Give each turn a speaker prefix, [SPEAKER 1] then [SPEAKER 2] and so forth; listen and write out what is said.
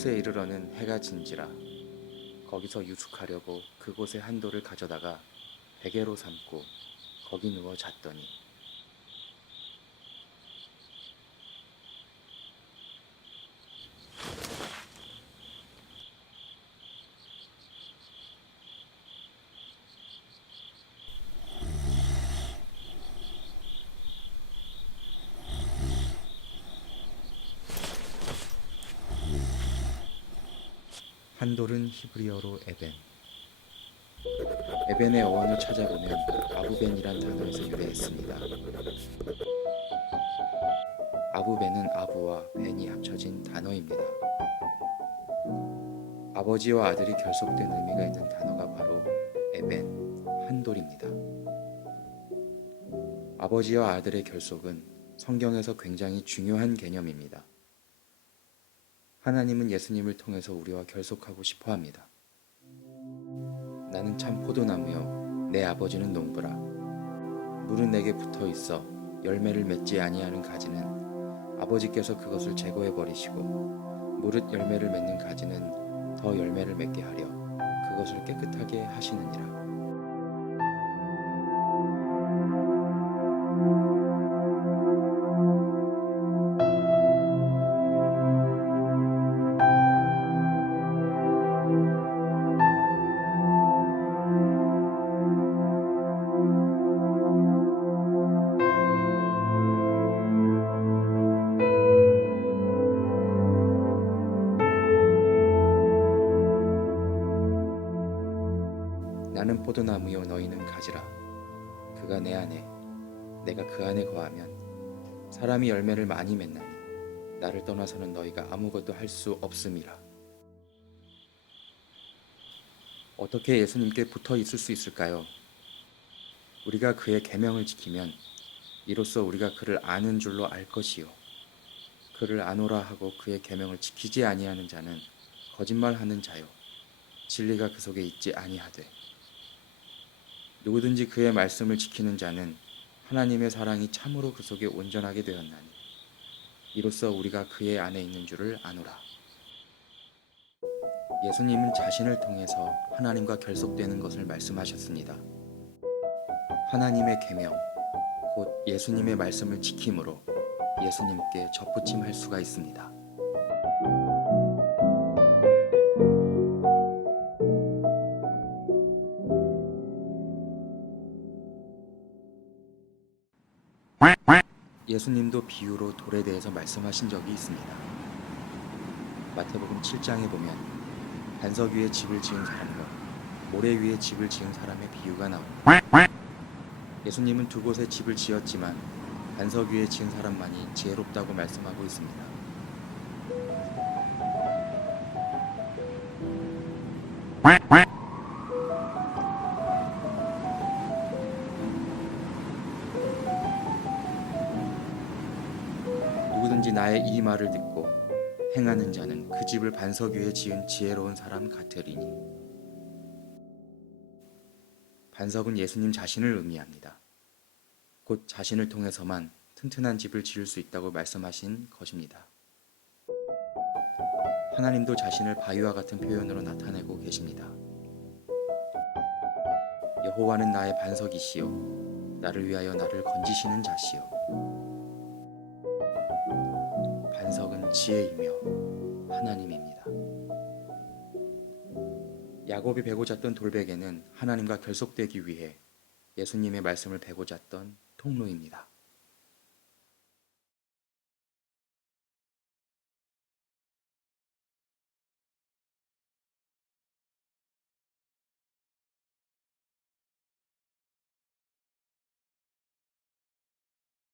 [SPEAKER 1] 한 곳에 이르러는 해가 진지라. 거기서 유숙하려고 그곳에 한 돌을 가져다가 베개로 삼고 거기 누워 잤더니 한 돌은 히브리어로 에벤 에벤의 어원을 찾아보면 아부벤이란 단어에서 유래했습니다. 아부벤은 아부와 벤이 합쳐진 단어입니다. 아버지와 아들이 결속된 의미가 있는 단어가 바로 에벤, 한돌입니다. 아버지와 아들의 결속은 성경에서 굉장히 중요한 개념입니다. 하나님은 예수님을 통해서 우리와 결속하고 싶어 합니다. 나는 참 포도나무요 내 아버지는 농부라 물은 내게 붙어 있어 열매를 맺지 아니하는 가지는 아버지께서 그것을 제거해 버리시고 무릇 열매를 맺는 가지는 더 열매를 맺게 하려 그것을 깨끗하게 하시느니라 나는 포도나무요 너희는 가지라. 그가 내 안에 내가 그 안에 거하면 사람이 열매를 많이 맺나니 나를 떠나서는 너희가 아무것도 할 수 없음이라. 어떻게 예수님께 붙어 있을 수 있을까요? 우리가 그의 계명을 지키면 이로써 우리가 그를 아는 줄로 알 것이요. 그를 아노라 하고 그의 계명을 지키지 아니하는 자는 거짓말하는 자요. 진리가 그 속에 있지 아니하되 누구든지 그의 말씀을 지키는 자는 하나님의 사랑이 참으로 그 속에 온전하게 되었나니 이로써 우리가 그의 안에 있는 줄을 아노라. 예수님은 자신을 통해서 하나님과 결속되는 것을 말씀하셨습니다. 하나님의 계명, 곧 예수님의 말씀을 지킴으로 예수님께 접붙임할 수가 있습니다. 예수님도 비유로 돌에 대해서 말씀하신 적이 있습니다. 마태복음 7장에 보면 반석 위에 집을 지은 사람과 모래 위에 집을 지은 사람의 비유가 나옵니다. 예수님은 두 곳에 집을 지었지만 반석 위에 지은 사람만이 지혜롭다고 말씀하고 있습니다. 누구든지 나의 이 말을 듣고 행하는 자는 그 집을 반석 위에 지은 지혜로운 사람 같으리니 반석은 예수님 자신을 의미합니다. 곧 자신을 통해서만 튼튼한 집을 지을 수 있다고 말씀하신 것입니다. 하나님도 자신을 바위와 같은 표현으로 나타내고 계십니다. 여호와는 나의 반석이시요 나를 위하여 나를 건지시는 자시요 지혜이며 하나님입니다. 야곱이 베고 잤던 돌베개는 하나님과 결속되기 위해 예수님의 말씀을 베고 잤던 통로입니다.